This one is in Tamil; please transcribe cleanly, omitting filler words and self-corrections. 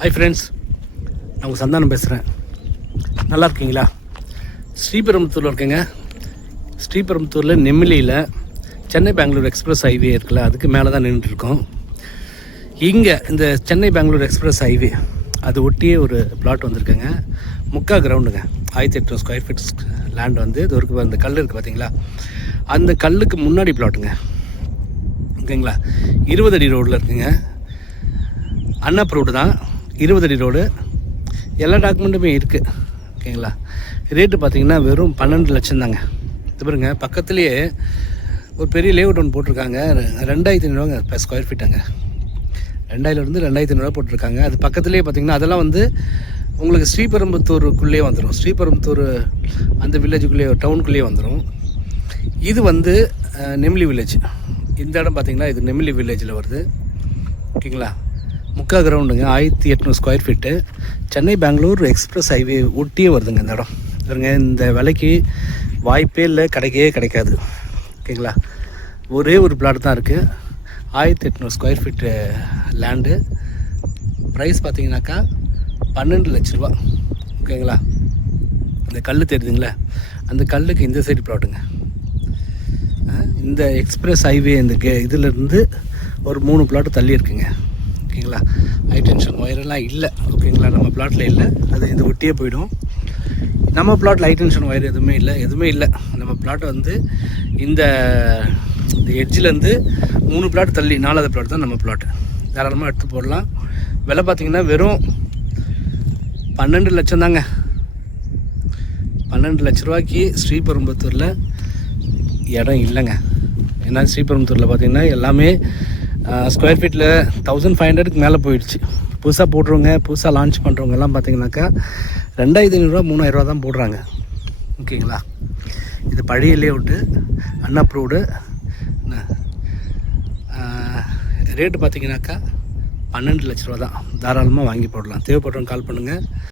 ஹாய் ஃப்ரெண்ட்ஸ், நான் உங்கள் சந்தானம் பேசுகிறேன். நல்லா இருக்கீங்களா? ஸ்ரீபெரும்புத்தூரில் இருக்கேங்க. ஸ்ரீபெரும்புத்தூரில் நெம்மிலியில் சென்னை பெங்களூர் எக்ஸ்பிரஸ் ஹைவே இருக்குல்ல, அதுக்கு மேலே தான் நின்றுட்டுருக்கோம். இங்கே இந்த சென்னை பெங்களூர் எக்ஸ்பிரஸ் ஹைவே அது ஒட்டியே ஒரு பிளாட் வந்திருக்குங்க. முக்கா கிரவுண்டுங்க, 1800 ஸ்கொயர் ஃபீட்ஸ் லேண்ட் வந்து இது ஒரு அந்த கல் இருக்குது பார்த்தீங்களா, அந்த கல்லுக்கு முன்னாடி பிளாட்டுங்க. ஓகேங்களா, 20 அடி ரோடில் இருக்குங்க. அன்அப்ரூவ்டு தான், 20 அடி ரோடு, எல்லா டாக்குமெண்ட்டுமே இருக்குது. ஓகேங்களா, ரேட்டு பார்த்திங்கன்னா வெறும் 12 லட்சம் தாங்க. இது பாருங்க, பக்கத்துலேயே ஒரு பெரிய லேஅவுட் ஒன்று போட்டிருக்காங்க. 2500 per ஸ்கொயர் ஃபீட்டாங்க. 2000 2500 போட்டிருக்காங்க. அது பக்கத்துலேயே பார்த்திங்கன்னா அதெல்லாம் வந்து உங்களுக்கு ஸ்ரீபெரும்புத்தூருக்குள்ளேயே வந்துடும். ஸ்ரீபெரும்புத்தூர் அந்த வில்லேஜுக்குள்ளேயே, டவுனுக்குள்ளேயே வந்துடும். இது வந்து நெம்மிலி வில்லேஜ். இந்த இடம் பார்த்திங்கன்னா இது நெம்மிலி வில்லேஜில் வருது. ஓகேங்களா, முக்கா கிரவுண்டுங்க, 1800 square feet, Chennai Bengaluru express highway ஒட்டியே வருதுங்க இந்த இடம். பாருங்க, இந்த விலைக்கு வாய்ப்பே இல்லை, கிடைக்காது. ஓகேங்களா, ஒரே ஒரு பிளாட் தான் இருக்குது. 1800 ஸ்கொயர் ஃபீட்டு லேண்டு. ப்ரைஸ் பார்த்தீங்கன்னாக்கா 12 லட்ச ரூபா. ஓகேங்களா, இந்த கல் தெரியுதுங்களா, அந்த கல்லுக்கு இந்த சைடு பிளாட்டுங்க. இந்த எக்ஸ்பிரஸ் ஹைவே இந்த இதிலேருந்து ஒரு 3 பிளாட்டு தள்ளி இருக்குங்க. ஓகேங்களா, ஹை டென்ஷன் ஒயரெல்லாம் இல்லை. ஓகேங்களா, நம்ம பிளாட்டில் இல்லை, அது இது ஒட்டியே போயிடும். நம்ம பிளாட்டில் ஹை டென்ஷன் ஒயர் எதுவுமே இல்லை. நம்ம பிளாட்டை வந்து இந்த எட்ஜிலேருந்து 3 பிளாட் தள்ளி 4வது பிளாட் தான் நம்ம பிளாட்டு. தாராளமாக எடுத்து போடலாம். விலை பார்த்திங்கன்னா வெறும் 12 லட்சம் தாங்க. 12 லட்ச ரூபாய்க்கு ஸ்ரீபெரும்புத்தூரில் இடம் இல்லைங்க. ஏன்னா ஸ்ரீபெரும்புத்தூரில் பார்த்திங்கன்னா எல்லாமே ஸ்கொயர் ஃபீட்டில் 1500க்கு மேலே போயிடுச்சு. புதுசாக போடுறவங்க, புதுசாக லான்ச் பண்ணுறவங்கெல்லாம் பார்த்திங்கனாக்கா 2500 3000 தான் போடுறாங்க. ஓகேங்களா, இது பழைய லேஅவுட்டு, அன்அப்ரூவ்டு. ரேட்டு பார்த்திங்கனாக்கா 12 லட்ச ரூபா தான். தாராளமாக வாங்கி போடலாம். தேவைப்படுறவங்க கால் பண்ணுங்கள்.